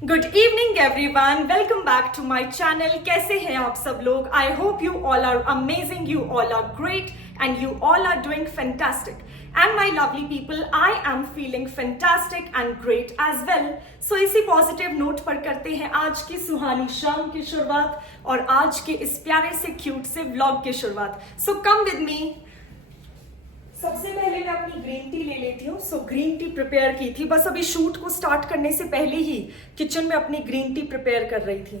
Good evening everyone, welcome back to my channel. कैसे हैं आप सब लोग? I hope you all are amazing, you all are great and you all are doing fantastic. And my lovely people, I am feeling fantastic and great as well. So इसी positive note पर करते हैं आज की सुहानी शाम की शुरुआत और आज के इस प्यारे से क्यूट से व्लॉग की शुरुआत। सो कम विद मी। सबसे पहले मैं अपनी ग्रीन टी ले लेती हूँ। सो ग्रीन टी प्रिपेयर की थी, बस अभी शूट को स्टार्ट करने से पहले ही किचन में अपनी ग्रीन टी प्रिपेयर कर रही थी।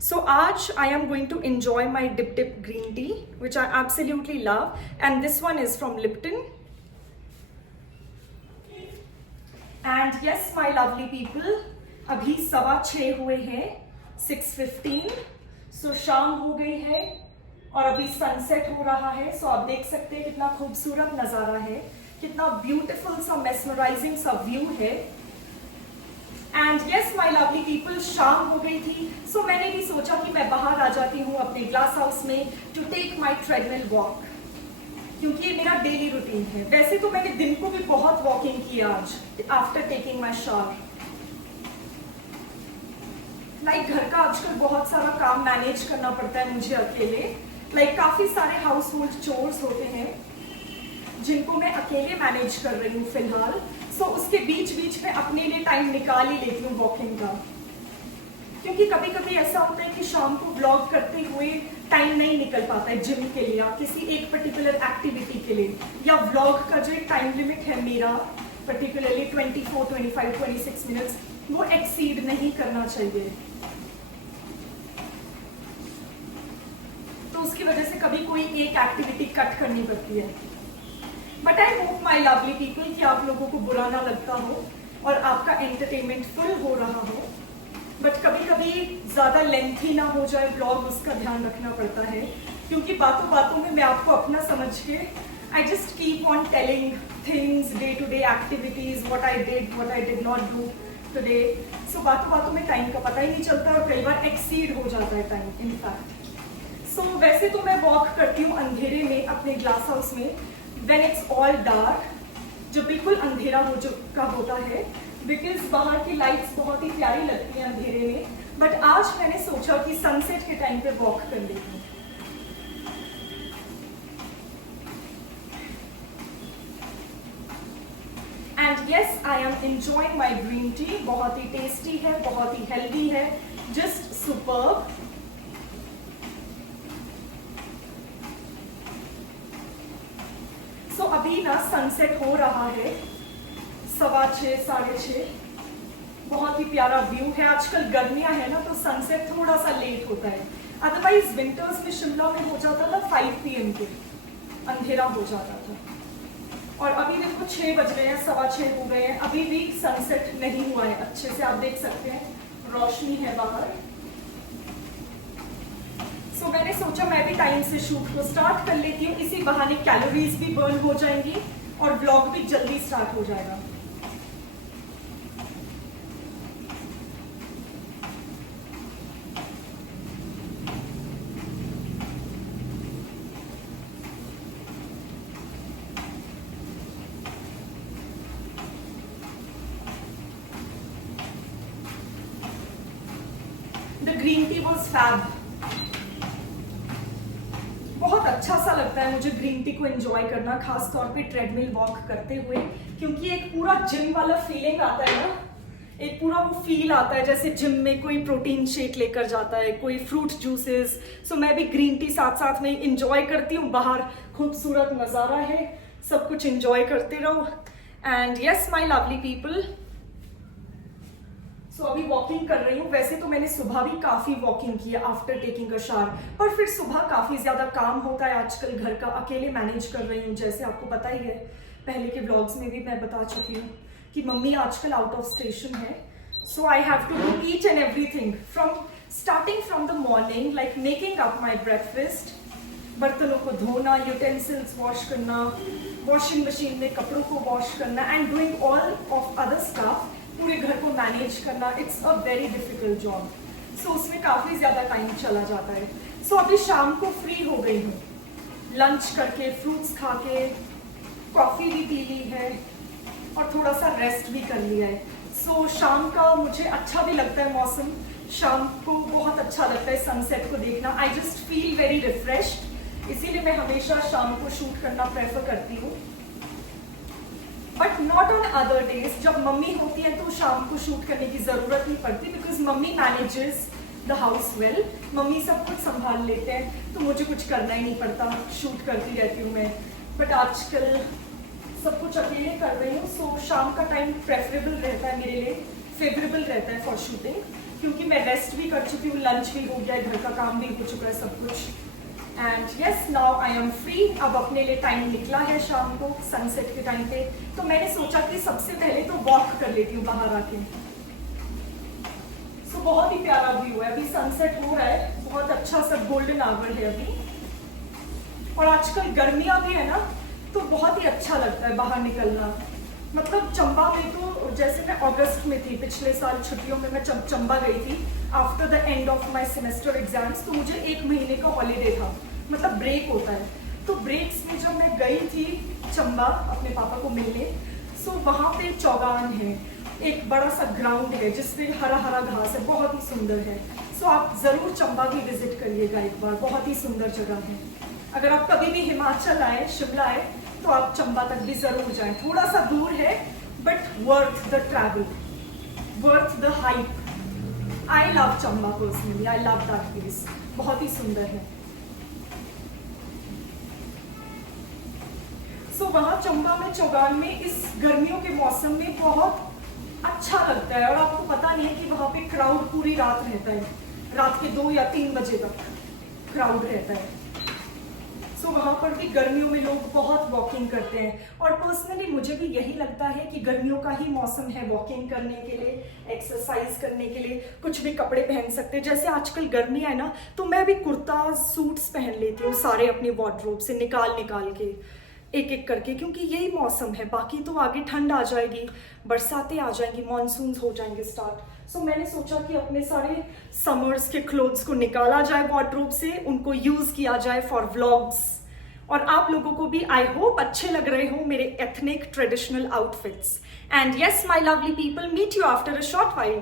सो आज I am going to enjoy my dip green tea which I absolutely love and this one is from Lipton. And yes my lovely people, अभी 6:15 हुए हैं, 6:15। सो शाम हो गई है और अभी सनसेट हो रहा है। सो आप देख सकते हैं कितना खूबसूरत नजारा है, कितना ब्यूटीफुल सा मेस्मराइजिंग सा व्यू है। And yes my lovely people, शाम हो गई थी। सो मैंने भी सोचा कि मैं बाहर आ जाती हूँ अपने ग्लास हाउस में to take my treadmill walk, क्योंकि ये मेरा डेली रूटीन है। वैसे तो मैंने दिन को भी बहुत वॉकिंग की आज after taking my shower. Like घर का आजकल बहुत सारा काम मैनेज करना पड़ता है मुझे अकेले। काफी सारे हाउस होल्ड चोर्स होते हैं जिनको मैं अकेले मैनेज कर रही हूँ फिलहाल। सो उसके बीच बीच में अपने लिए टाइम निकाल ही लेती हूँ वॉकिंग का, क्योंकि कभी कभी ऐसा होता है कि शाम को व्लॉग करते हुए टाइम नहीं निकल पाता है जिम के लिए या किसी एक पर्टिकुलर एक्टिविटी के लिए, या व्लॉग का जो एक टाइम लिमिट है मेरा पर्टिकुलरली 24, 25, 26 मिनट्स, वो एक्सीड नहीं करना चाहिए। तो उसकी वजह से कभी कोई एक एक्टिविटी कट करनी पड़ती है। But I hope my lovely people कि आप लोगों को बुरा ना लगता हो और आपका एंटरटेनमेंट फुल हो रहा हो। बट कभी कभी ज्यादा लेंथी ना हो जाए ब्लॉग, उसका ध्यान रखना पड़ता है, क्योंकि बातों बातों में मैं आपको अपना समझ के I just keep on telling things, day to day activities, what I did not do today. So बातों बातों में टाइम का पता ही नहीं चलता और कई बार एक्सीड हो जाता है टाइम इनफैक्ट। सो वैसे तो मैं वॉक करती हूँ अंधेरे में अपने ग्लास हाउस में, व्हेन इट्स ऑल डार्क, जो बिल्कुल अंधेरा हो चुका होता है, बिकॉज बाहर की लाइट्स बहुत ही प्यारी लगती हैं अंधेरे में। बट आज मैंने सोचा कि सनसेट के टाइम पे वॉक कर लेती हूँ। And yes, I am enjoying my green T. बहुत ही टेस्टी है, बहुत ही हेल्दी है, जस्ट सुपर्ब। सो अभी ना सनसेट हो रहा है, 6:15, 6:30। बहुत ही प्यारा व्यू है। आजकल गर्मियां है ना, तो सनसेट थोड़ा सा लेट होता है। अदरवाइज विंटर्स में शिमला में हो जाता था 5 PM के, अंधेरा हो जाता था। और अभी देखो 6 बज गए हैं, 6:15 हो गए हैं, अभी भी सनसेट नहीं हुआ है अच्छे से। आप देख सकते हैं रोशनी है बाहर। सो मैंने सोचा मैं भी टाइम से शूट को स्टार्ट कर लेती हूँ, इसी बहाने कैलोरीज भी बर्न हो जाएंगी और व्लॉग भी जल्दी स्टार्ट हो जाएगा। The green tea was fab. बहुत अच्छा सा लगता है मुझे ग्रीन टी को एंजॉय करना, खास तौर पे ट्रेडमिल वॉक करते हुए, क्योंकि एक पूरा जिम वाला फीलिंग आता है ना, एक पूरा वो फील आता है जैसे जिम में कोई प्रोटीन शेक लेकर जाता है, कोई फ्रूट जूसेस। सो मैं भी ग्रीन टी साथ साथ में एंजॉय करती हूँ। बाहर खूबसूरत नज़ारा है, सब कुछ एंजॉय करते रहो। And yes my lovely people, so अभी वॉकिंग कर रही हूँ। वैसे तो मैंने सुबह भी काफी वॉकिंग की है आफ्टर टेकिंग अ शावर, और फिर सुबह काफी ज्यादा काम होता है आजकल घर का, अकेले मैनेज कर रही हूँ, जैसे आपको पता ही है, पहले के व्लॉग्स में भी मैं बता चुकी हूँ कि मम्मी आजकल आउट ऑफ स्टेशन है। So I have to do each and everything starting from the morning, like making up my breakfast, बर्तनों को धोना, यूटेंसिल्स वॉश करना, वॉशिंग मशीन में कपड़ों को वॉश करना, and doing all of other stuff, पूरे घर को मैनेज करना। It's a very difficult job. So उसमें काफ़ी ज़्यादा टाइम चला जाता है। सो अभी शाम को फ्री हो गई हूँ, लंच करके, फ्रूट्स खा के, कॉफ़ी भी पी ली है और थोड़ा सा रेस्ट भी कर लिया है। सो शाम का मुझे अच्छा भी लगता है मौसम, शाम को बहुत अच्छा लगता है सनसेट को देखना। I just feel very refreshed, इसीलिए मैं हमेशा शाम को शूट करना प्रेफर करती हूँ। But not on other days, जब मम्मी होती है तो शाम को शूट करने की जरूरत नहीं पड़ती, because mummy manages the house well, mummy सब कुछ संभाल लेते हैं, तो मुझे कुछ करना ही नहीं पड़ता, शूट करती रहती हूँ मैं। बट आजकल सब कुछ अकेले कर रही हूँ, सो शाम का टाइम प्रेफरेबल रहता है मेरे लिए, फेवरेबल रहता है फॉर शूटिंग, क्योंकि मैं रेस्ट भी कर चुकी हूँ, लंच भी हो गया है, घर का काम भी हो चुका है, सब कुछ। And yes, now I am free. अब अपने लिए टाइम निकला है शाम को सनसेट के टाइम पे, तो मैंने सोचा कि सबसे पहले तो वॉक कर लेती हूँ बाहर आके। सो बहुत ही प्यारा व्यू है, अभी सनसेट हो रहा है, बहुत अच्छा सा गोल्डन आवर है अभी, और आजकल गर्मियाँ भी है ना, तो बहुत ही अच्छा लगता है बाहर निकलना। मतलब चंबा में तो, जैसे मैं अगस्त में थी पिछले साल छुट्टियों में, मैं चंबा गई थी after the end of my semester exams, तो मुझे 1 महीने का हॉलीडे था, मतलब ब्रेक होता है। तो ब्रेक्स में जब मैं गई थी चंबा अपने पापा को मिलने, सो वहाँ पे चौगान है, एक बड़ा सा ग्राउंड है जिसपे हरा हरा घास है, बहुत ही सुंदर है। सो आप ज़रूर चंबा भी विजिट करिएगा एक बार, बहुत ही सुंदर जगह है। अगर आप कभी भी हिमाचल आए, शिमला आए, तो आप चंबा तक भी जरूर जाएं, थोड़ा सा दूर है but worth the travel, worth the hype. I love Chamba personally, I love that place, बहुत ही सुंदर है। सो वहाँ चंबा में चौगान में इस गर्मियों के मौसम में बहुत अच्छा लगता है, और आपको पता नहीं है कि वहाँ पे क्राउड पूरी रात रहता है, रात के 2 या 3 बजे तक क्राउड रहता है। सो वहाँ पर भी गर्मियों में लोग बहुत वॉकिंग करते हैं, और पर्सनली मुझे भी यही लगता है कि गर्मियों का ही मौसम है वॉकिंग करने के लिए, एक्सरसाइज करने के लिए, कुछ भी कपड़े पहन सकते हैं। जैसे आजकल गर्मी है ना, तो मैं भी कुर्ता सूट्स पहन लेती हूँ सारे अपने वार्डरोब से निकाल के, एक एक करके, क्योंकि यही मौसम है। बाकी तो आगे ठंड आ जाएगी, बरसातें आ जाएंगी, मानसून हो जाएंगे स्टार्ट। सो मैंने सोचा कि अपने सारे समर्स के क्लोथ्स को निकाला जाए वार्डरोब से, उनको यूज किया जाए फॉर व्लॉग्स, और आप लोगों को भी आई होप अच्छे लग रहे हो मेरे ethnic traditional outfits. And yes my lovely people, meet you after a short while.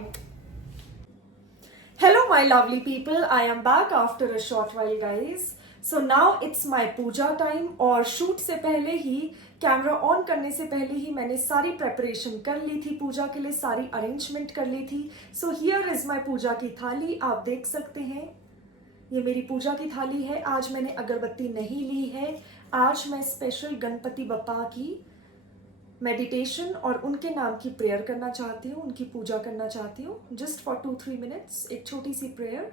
Hello my lovely people, I am back after a short while guys. So now it's my puja time, और shoot से पहले ही, camera on करने से पहले ही मैंने सारी preparation कर ली थी पूजा के लिए, सारी अरेंजमेंट कर ली थी। सो हियर इज माय पूजा की थाली, आप देख सकते हैं, ये मेरी पूजा की थाली है। आज मैंने अगरबत्ती नहीं ली है, आज मैं स्पेशल गणपति बप्पा की मेडिटेशन और उनके नाम की प्रेयर करना चाहती हूँ, उनकी पूजा करना चाहती हूँ, जस्ट फॉर 2-3 मिनट्स, एक छोटी सी प्रेयर।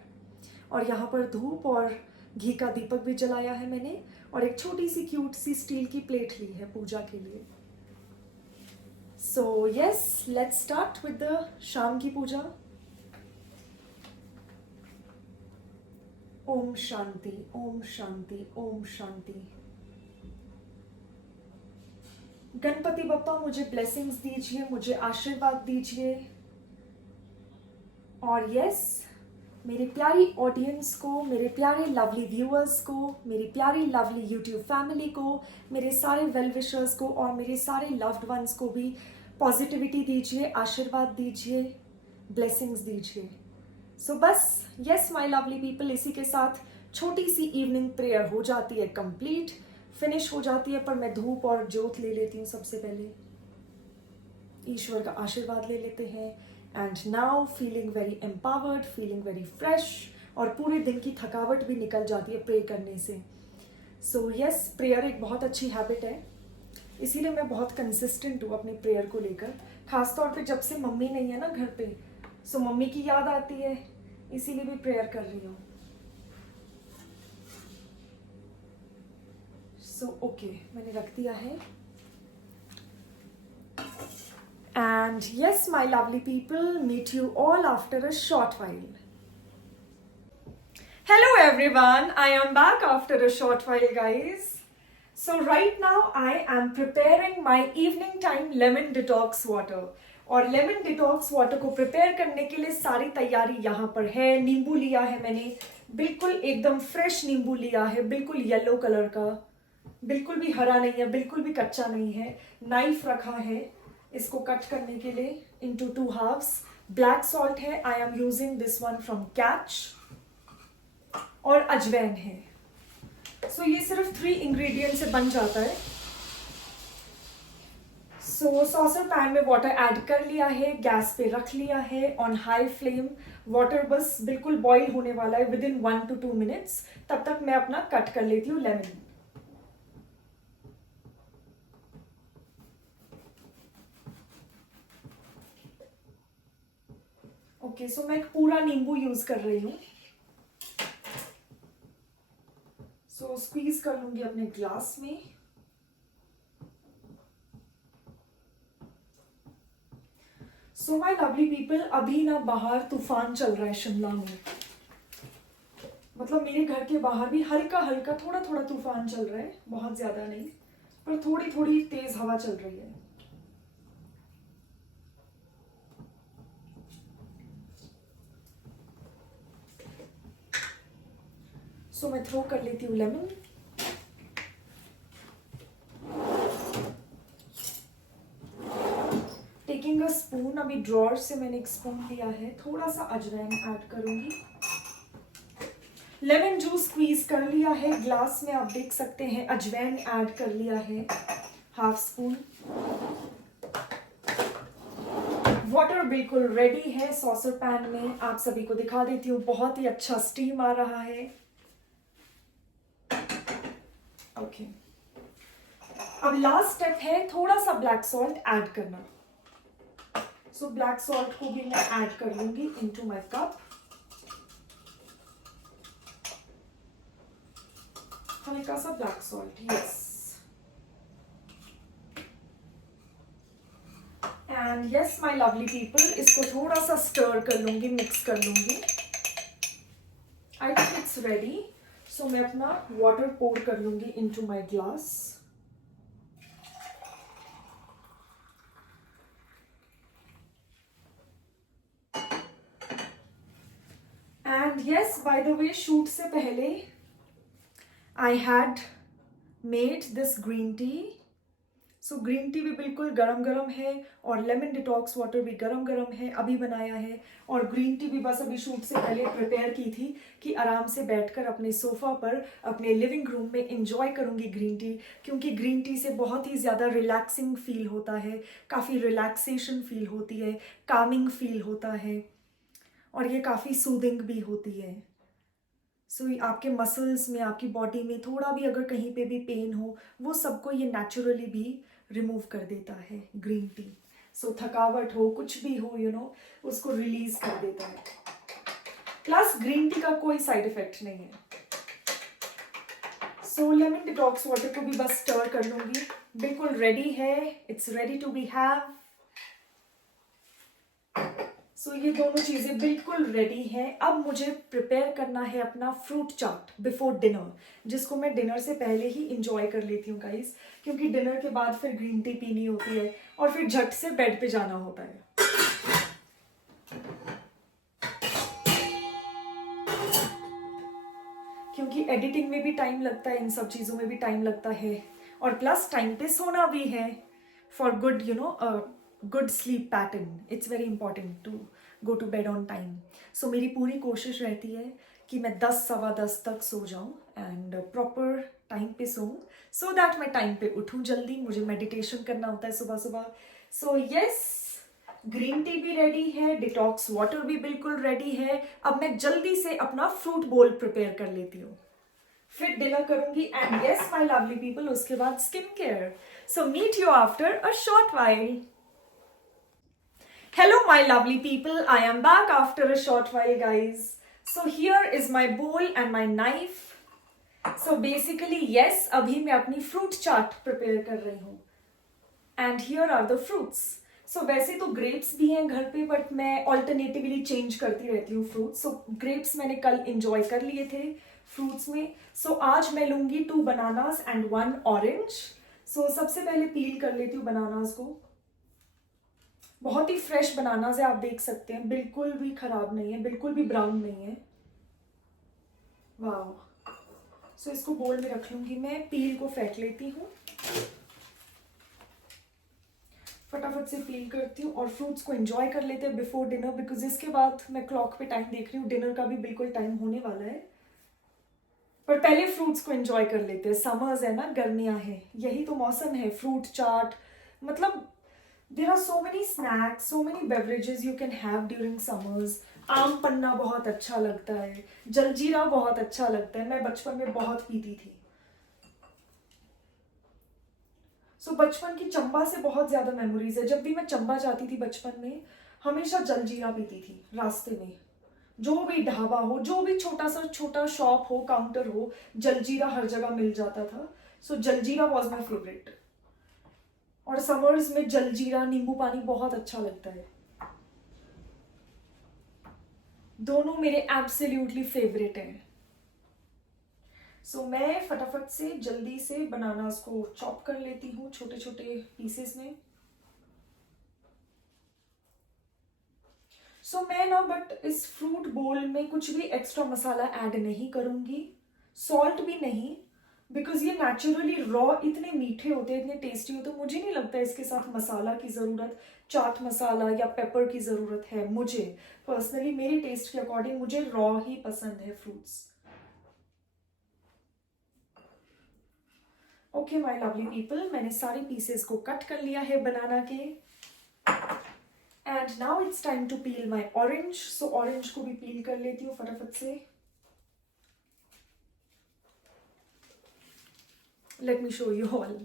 और यहाँ पर धूप और घी का दीपक भी जलाया है मैंने, और एक छोटी सी क्यूट सी स्टील की प्लेट ली है पूजा के लिए। So yes, let's start with the शाम की पूजा। ओम शांति, ओम शांति, ओम शांति। गणपति बप्पा मुझे ब्लेसिंग्स दीजिए, मुझे आशीर्वाद दीजिए। और यस, मेरे प्यारी ऑडियंस को, मेरे प्यारे लवली व्यूअर्स को, मेरी प्यारी लवली यूट्यूब फैमिली को, मेरे सारे वेल विशर्स को और मेरे सारे लव्ड वंस को भी पॉजिटिविटी दीजिए, आशीर्वाद दीजिए, ब्लेसिंग्स दीजिए। सो बस यस माय लवली पीपल, इसी के साथ छोटी सी इवनिंग प्रेयर हो जाती है कंप्लीट, फिनिश हो जाती है। पर मैं धूप और ज्योत ले लेती हूँ सबसे पहले, ईश्वर का आशीर्वाद ले लेते हैं। And now feeling very empowered, feeling very fresh, और पूरे दिन की थकावट भी निकल जाती है प्रे करने से। सो यस, प्रेयर एक बहुत अच्छी हैबिट है, इसीलिए मैं बहुत कंसिस्टेंट हूँ अपनी प्रेयर को लेकर, खासतौर पे जब से मम्मी नहीं है ना घर पे, सो मम्मी की याद आती है, इसीलिए भी प्रेयर कर रही हूँ। सो ओके, मैंने रख दिया है। And yes, my lovely people, meet you all after a short while. Hello everyone, I am back after a short while guys. So right now I am preparing my evening time lemon detox water. और lemon detox water को prepare करने के लिए सारी तैयारी यहाँ पर है। नींबू लिया है मैंने, बिल्कुल एकदम फ्रेश नींबू लिया है, बिल्कुल येलो कलर का, बिल्कुल भी हरा नहीं है, बिल्कुल भी कच्चा नहीं है। नाइफ रखा है इसको कट करने के लिए, into 2 halves. ब्लैक सॉल्ट है, I am using this one from catch, और अजवैन है. सो ये सिर्फ 3 इंग्रेडिएंट से बन जाता है. सो सॉसर पैन में वाटर ऐड कर लिया है, गैस पे रख लिया है ऑन हाई फ्लेम. वाटर बस बिल्कुल बॉईल होने वाला है विद इन 1 to 2 मिनट्स. तब तक मैं अपना कट कर लेती हूँ लेमन. ओके, सो मैं एक पूरा नींबू यूज कर रही हूँ. सो स्क्वीज कर लूंगी अपने ग्लास में. सो माय लवली पीपल, अभी ना बाहर तूफान चल रहा है शिमला में. मतलब मेरे घर के बाहर भी हल्का हल्का थोड़ा थोड़ा तूफान चल रहा है, बहुत ज्यादा नहीं, पर थोड़ी थोड़ी तेज हवा चल रही है. सो मैं थ्रो कर लेती हूँ लेमन. टेकिंग अ स्पून, अभी ड्रॉर से मैंने एक स्पून लिया है, थोड़ा सा अजवाइन ऐड करूंगी. लेमन जूस स्क्वीज कर लिया है ग्लास में, आप देख सकते हैं. अजवाइन ऐड कर लिया है हाफ स्पून. वाटर बिल्कुल रेडी है सॉसर पैन में. आप सभी को दिखा देती हूँ, बहुत ही अच्छा स्टीम आ रहा है. ओके, अब लास्ट स्टेप है थोड़ा सा ब्लैक सॉल्ट ऐड करना. सो ब्लैक सॉल्ट को भी मैं ऐड कर लूंगी इनटू माय कप. हल्का सा black salt, yes. And yes my lovely people, इसको थोड़ा सा स्टर कर लूंगी, मिक्स कर लूंगी. I think it's ready. So मैं अपना वाटर पोर कर लूंगी into my glass. And yes, by the way, shoot से पहले I had made this green tea. So green tea भी बिल्कुल गरम गरम है, और लेमन डिटॉक्स वाटर भी गरम गरम है, अभी बनाया है. और ग्रीन टी भी बस अभी शूट से पहले प्रिपेयर की थी कि आराम से बैठकर अपने सोफा पर अपने लिविंग रूम में इंजॉय करूंगी ग्रीन टी. क्योंकि ग्रीन टी से बहुत ही ज़्यादा रिलैक्सिंग फील होता है, काफ़ी रिलैक्सेशन फील होती है, कामिंग फील होता है, और ये काफ़ी सूदिंग भी होती है. सो आपके मसल्स में, आपकी बॉडी में थोड़ा भी अगर कहीं पे भी पेन हो, वो सबको ये नेचुरली भी रिमूव कर देता है ग्रीन टी. सो थकावट हो, कुछ भी हो, उसको रिलीज कर देता है. प्लस ग्रीन टी का कोई साइड इफेक्ट नहीं है. सो लेमन डिटॉक्स वाटर को भी बस स्टर कर लूंगी. बिल्कुल रेडी है, it's ready to be have. So ये दोनों चीज़ें बिल्कुल रेडी हैं. अब मुझे प्रिपेयर करना है अपना फ्रूट चाट बिफोर डिनर, जिसको मैं डिनर से पहले ही इंजॉय कर लेती हूँ गाइस. क्योंकि डिनर के बाद फिर ग्रीन टी पीनी होती है, और फिर झट से बेड पे जाना होता है. क्योंकि एडिटिंग में भी टाइम लगता है, इन सब चीज़ों में भी टाइम लगता है, और प्लस टाइम पे सोना भी है for good good sleep pattern. It's very important to go to bed on time. So मेरी पूरी कोशिश रहती है कि मैं 10 सवा 10 तक सो जाऊं एंड प्रॉपर टाइम पे सोऊं, सो दैट मैं टाइम पे उठूं जल्दी. मुझे मेडिटेशन करना होता है सुबह सुबह. सो यस, ग्रीन टी भी रेडी है, डिटॉक्स वाटर भी बिल्कुल रेडी है. अब मैं जल्दी से अपना फ्रूट बोल प्रिपेयर कर लेती हूँ, फिर डिनर करूंगी. And yes my lovely people, उसके बाद skin care. So meet you after a short while. Hello my lovely people, I am back after a short while guys. So here is my bowl and my knife. So basically yes, अभी मैं अपनी fruit चाट prepare कर रही हूँ. And here are the fruits. So वैसे तो grapes भी हैं घर पे, but मैं alternatively change करती रहती हूँ fruits. So grapes मैंने कल enjoy कर लिए थे fruits में. So आज मैं लूँगी 2 bananas and 1 orange. So सबसे पहले peel कर लेती हूँ bananas को. बहुत ही फ्रेश बनानास है, आप देख सकते हैं, बिल्कुल भी खराब नहीं है, बिल्कुल भी ब्राउन नहीं है. वाह. सो इसको बोल में रख लूंगी मैं. पील को फेंक लेती हूँ. फटाफट से पील करती हूँ और फ्रूट्स को एंजॉय कर लेते हैं बिफोर डिनर, बिकॉज इसके बाद मैं क्लॉक पे टाइम देख रही हूँ, डिनर का भी बिल्कुल टाइम होने वाला है। पर पहले फ्रूट्स को एंजॉय कर लेते हैं, समर्स है ना, गर्मियाँ हैं, यही तो मौसम है। फ्रूट चाट, मतलब there are so many snacks, so many beverages you can have during summers. Aam panna बहुत अच्छा लगता है, जलजीरा बहुत अच्छा लगता है, मैं बचपन में बहुत पीती थी। सो बचपन की चंबा से बहुत ज्यादा मेमोरीज है। जब भी मैं चंबा जाती थी बचपन में, हमेशा जलजीरा पीती थी रास्ते में। जो भी ढाबा हो, जो भी छोटा सा छोटा शॉप हो, काउंटर हो, जलजीरा हर जगह मिल जाता था। सो जलजीरा वॉज माई फेवरेट। और समर्स में जलजीरा नींबू पानी बहुत अच्छा लगता है। दोनों मेरे एब्सोल्युटली फेवरेट हैं। सो मैं फटाफट से जल्दी से बनानास को चॉप कर लेती हूँ छोटे छोटे पीसेस में। सो मैं ना बट इस फ्रूट बोल में कुछ भी एक्स्ट्रा मसाला ऐड नहीं करूंगी, सॉल्ट भी नहीं, बिकॉज ये नेचुरली रॉ इतने मीठे होते हैं, इतने टेस्टी होते हैं, मुझे नहीं लगता इसके साथ मसाला की ज़रूरत, चाट मसाला या पेपर की ज़रूरत है। मुझे पर्सनली, मेरे टेस्ट के अकॉर्डिंग मुझे रॉ ही पसंद है fruits. Okay my lovely people, मैंने सारे पीसेस को कट कर लिया है बनाना के। And now it's time to peel my orange. So orange को भी पील कर लेती हूँ फटाफट से। Let me show you all.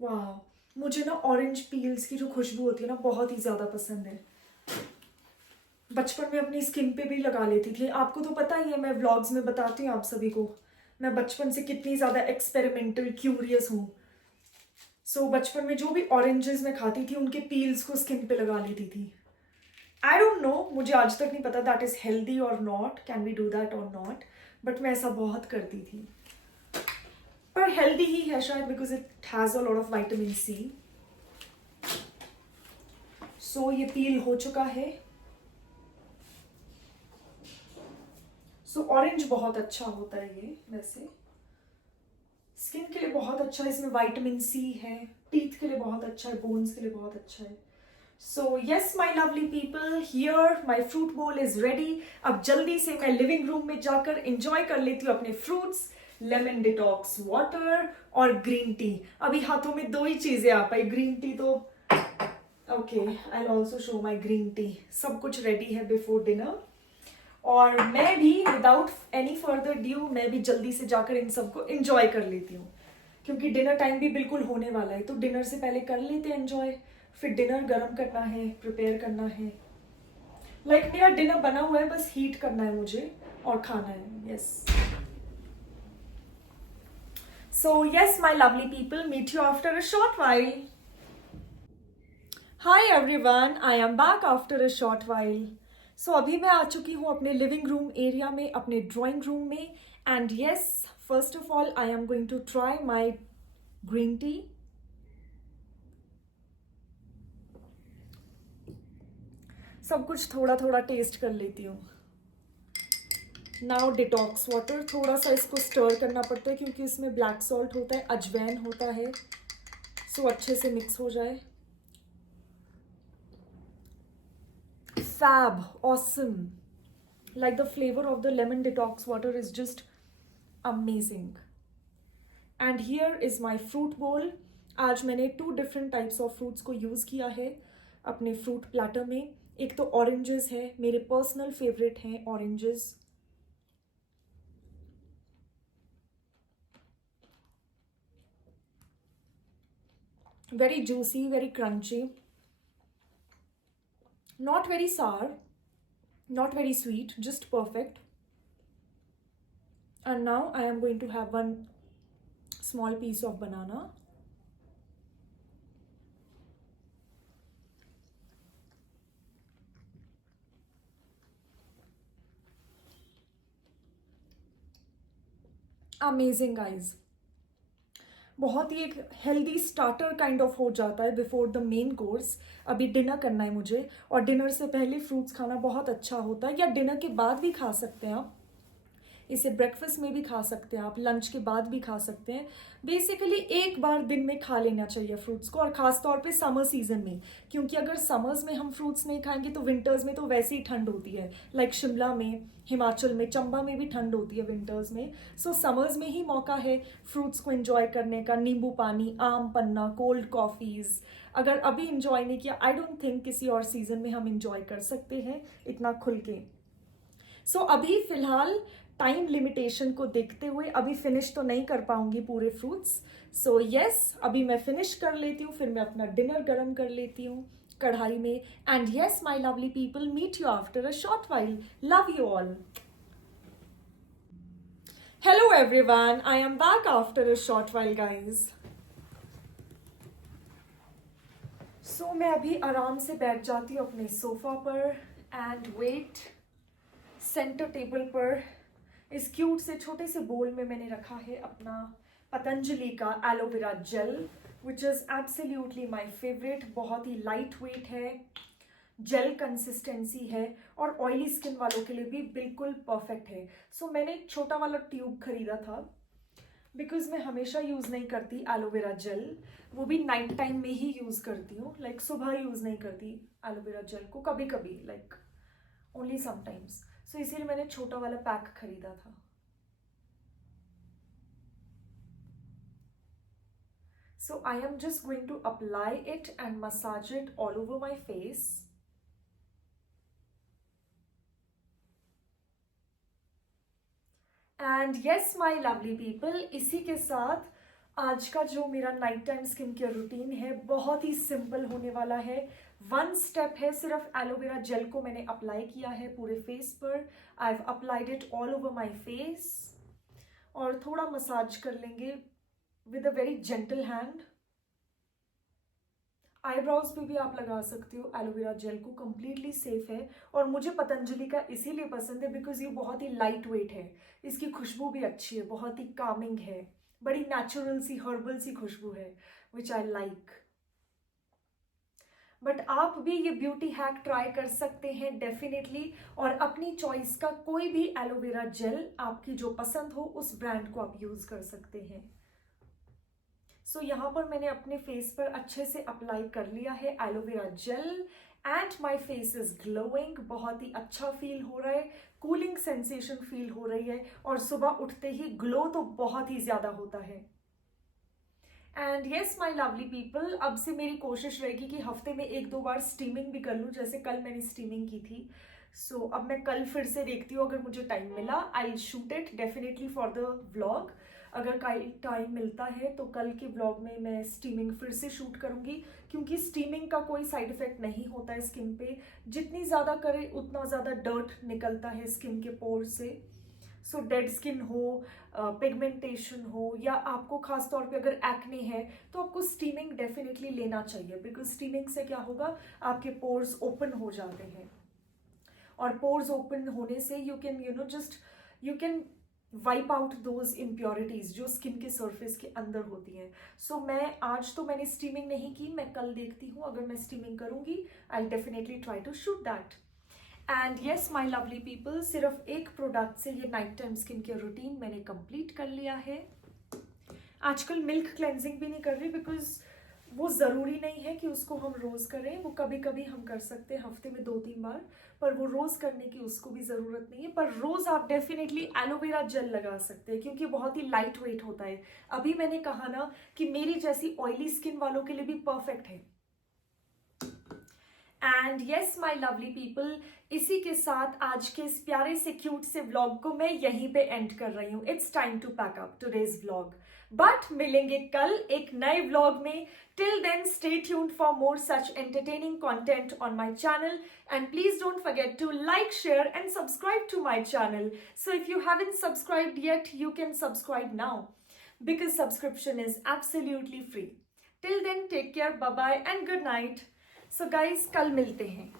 वाह, मुझे ना ऑरेंज पील्स की जो खुशबू होती है ना, बहुत ही ज़्यादा पसंद है। बचपन में अपनी स्किन पे भी लगा लेती थी। आपको तो पता ही है, मैं व्लॉग्स में बताती हूँ आप सभी को, मैं बचपन से कितनी ज़्यादा एक्सपेरिमेंटल क्यूरियस हूँ। सो बचपन में जो भी ऑरेंजेस मैं खाती थी, उनके पील्स को स्किन पे लगा लेती थी। आई डोंट नो, मुझे आज तक नहीं पता that is healthy or not, can we do that or not, but मैं ऐसा बहुत करती थी। पर हेल्दी ही है शायद, because it has a lot of vitamin C. So ये पील हो चुका है। सो ऑरेंज बहुत अच्छा होता है ये, वैसे स्किन के लिए बहुत अच्छा है, इसमें विटामिन सी है, टीथ के लिए बहुत अच्छा है, बोन्स के लिए बहुत अच्छा है। सो yes my lovely people, here my fruit बोल इज रेडी। अब जल्दी से मैं लिविंग रूम में जाकर इंजॉय कर लेती हूँ अपने फ्रूट्स, लेमन डिटॉक्स वाटर और ग्रीन टी। अभी हाथों में दो ही चीजें आ पाई, ग्रीन टी तो okay, I also show my green tea. सब कुछ रेडी है बिफोर डिनर, और मैं भी विदाउट एनी फर्दर ड्यू, मैं भी जल्दी से जाकर इन सबको एंजॉय कर लेती हूँ, क्योंकि डिनर टाइम भी बिल्कुल होने वाला है। तो डिनर से पहले कर लेते हैं एंजॉय, फिर डिनर गर्म करना है, प्रिपेयर करना है। लाइक मेरा डिनर बना हुआ है, बस हीट करना है मुझे और खाना है। Yes, so yes my lovely people, meet you after a short while. Hi everyone, I am back after a short while. So अभी मैं आ चुकी हूँ अपने लिविंग रूम एरिया में, अपने ड्राइंग रूम में। And yes, first of all I am going to try my green tea. सब कुछ थोड़ा थोड़ा टेस्ट कर लेती हूँ। नाउ डिटॉक्स वाटर, थोड़ा सा इसको स्टर करना पड़ता है क्योंकि इसमें ब्लैक सॉल्ट होता है, अजवैन होता है, सो अच्छे से मिक्स हो जाए। Fab, awesome. Like the flavor of the lemon detox water is just amazing. And here is my fruit bowl. आज मैंने 2 different types of fruits को यूज़ किया है अपने fruit platter में। एक तो oranges है, मेरे personal favorite हैं oranges। Very juicy, very crunchy. Not very sour, not very sweet, just perfect. And now I am going to have one small piece of banana. Amazing guys, बहुत ही एक healthy starter kind of हो जाता है before the main course. अभी dinner करना है मुझे, और डिनर से पहले फ्रूट्स खाना बहुत अच्छा होता है, या डिनर के बाद भी खा सकते हैं आप। इसे ब्रेकफास्ट में भी खा सकते हैं आप, लंच के बाद भी खा सकते हैं। बेसिकली एक बार दिन में खा लेना चाहिए फ्रूट्स को, और ख़ास तौर पे समर सीजन में, क्योंकि अगर समर्स में हम फ्रूट्स नहीं खाएंगे तो विंटर्स में तो वैसे ही ठंड होती है। लाइक शिमला में, हिमाचल में, चंबा में भी ठंड होती है विंटर्स में। सो समर्स में ही मौका है फ्रूट्स को एंजॉय करने का। नींबू पानी, आम पन्ना, कोल्ड कॉफ़ीज़ अगर अभी इंजॉय नहीं किया, आई डोंट थिंक किसी और सीजन में हम इंजॉय कर सकते हैं इतना खुल के। सो अभी फिलहाल टाइम लिमिटेशन को देखते हुए अभी फिनिश तो नहीं कर पाऊंगी पूरे फ्रूट्स। सो यस, अभी मैं फिनिश कर लेती हूँ, फिर मैं अपना डिनर गर्म कर लेती हूँ कढ़ाई में। And yes my lovely people, meet you after a short while. Love you all. Hello everyone, I am back after a short while guys. So मैं अभी आराम से बैठ जाती हूँ अपने सोफा पर एंड वेट। सेंटर टेबल पर इस क्यूट से छोटे से बोल में मैंने रखा है अपना पतंजलि का aloe vera gel, which is absolutely my favourite. बहुत ही लाइट वेट है, जेल कंसिस्टेंसी है, और ऑयली स्किन वालों के लिए भी बिल्कुल परफेक्ट है। सो मैंने एक छोटा वाला ट्यूब खरीदा था बिकॉज मैं हमेशा यूज़ नहीं करती एलोवेरा जेल, वो भी नाइट टाइम में ही यूज़ करती हूँ। लाइक सुबह यूज़ नहीं करती एलोवेरा जेल को, कभी कभी, लाइक ओनली समटाइम्स। सो इसीलिए मैंने छोटा वाला पैक खरीदा था। So I am just going to apply it and massage it all over my face. And yes my lovely people, इसी के साथ आज का जो मेरा night time skin care routine है बहुत ही सिंपल होने वाला है। वन स्टेप है, सिर्फ एलोवेरा जेल को मैंने अप्लाई किया है पूरे फेस पर। I have applied it all over my face, और थोड़ा मसाज कर लेंगे with a very gentle hand. Eyebrows पे भी आप लगा सकते हो एलोवेरा जेल को, कम्प्लीटली सेफ है। और मुझे पतंजलि का इसीलिए पसंद है बिकॉज ये बहुत ही लाइट वेट है, इसकी खुशबू भी अच्छी है, बहुत ही कामिंग है, बड़ी नेचुरल सी हर्बल सी खुशबू है, विच आई लाइक। बट आप भी ये ब्यूटी हैक ट्राई कर सकते हैं डेफिनेटली, और अपनी चॉइस का कोई भी एलोवेरा जेल आपकी जो पसंद हो उस ब्रांड को आप यूज कर सकते हैं। सो यहाँ पर मैंने अपने फेस पर अच्छे से अप्लाई कर लिया है aloe vera gel and my face is glowing. बहुत ही अच्छा फील हो रहा है, कूलिंग सेंसेशन फील हो रही है, और सुबह उठते ही ग्लो तो बहुत ही ज्यादा होता है। And yes my lovely people, अब से मेरी कोशिश रहेगी कि हफ्ते में 1-2 बार स्टीमिंग भी कर लूँ, जैसे कल मैंने स्टीमिंग की थी। सो अब मैं कल फिर से देखती हूँ, अगर मुझे टाइम मिला I will shoot it definitely for the vlog. अगर कल टाइम मिलता है तो कल के व्लॉग में मैं स्टीमिंग फिर से शूट करूँगी, क्योंकि स्टीमिंग का कोई साइड इफेक्ट नहीं होता है स्किन पे। जितनी ज़्यादा करे उतना ज़्यादा डर्ट निकलता है स्किन के पोर से। सो डेड स्किन हो, पिगमेंटेशन हो, या आपको खास तौर पे अगर एक्ने है तो आपको स्टीमिंग डेफिनेटली लेना चाहिए, बिकॉज स्टीमिंग से क्या होगा, आपके पोर्स ओपन हो जाते हैं, और पोर्स ओपन होने से you can wipe out those impurities जो स्किन के सरफेस के अंदर होती हैं। सो मैं आज तो मैंने स्टीमिंग नहीं की, मैं कल देखती हूँ, अगर मैं स्टीमिंग करूँगी I definitely try to shoot that. And yes my lovely people, सिर्फ एक प्रोडक्ट से ये night time skin care routine मैंने कंप्लीट कर लिया है। आजकल मिल्क क्लेंजिंग भी नहीं कर रही, बिकॉज वो ज़रूरी नहीं है कि उसको हम रोज़ करें, वो कभी कभी हम कर सकते हैं हफ्ते में 2-3 बार, पर वो रोज़ करने की उसको भी ज़रूरत नहीं है। पर रोज़ आप डेफिनेटली एलोवेरा जेल लगा सकते हैं, क्योंकि बहुत ही लाइट वेट होता है। अभी मैंने कहा ना कि मेरी जैसी ऑयली स्किन वालों के लिए भी परफेक्ट है। And yes my lovely people, इसी के साथ आज के इस प्यारे से क्यूट से व्लॉग को मैं यहीं पे एंड कर रही हूँ। It's time to pack up today's vlog, but मिलेंगे कल एक नए व्लॉग में। Till then stay tuned for more such entertaining content on my channel, and please don't forget to like, share and subscribe to my channel. So if you haven't subscribed yet, you can subscribe now, because subscription is absolutely free. Till then, take care, bye bye and good night. So guys, कल मिलते हैं,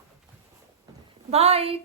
bye.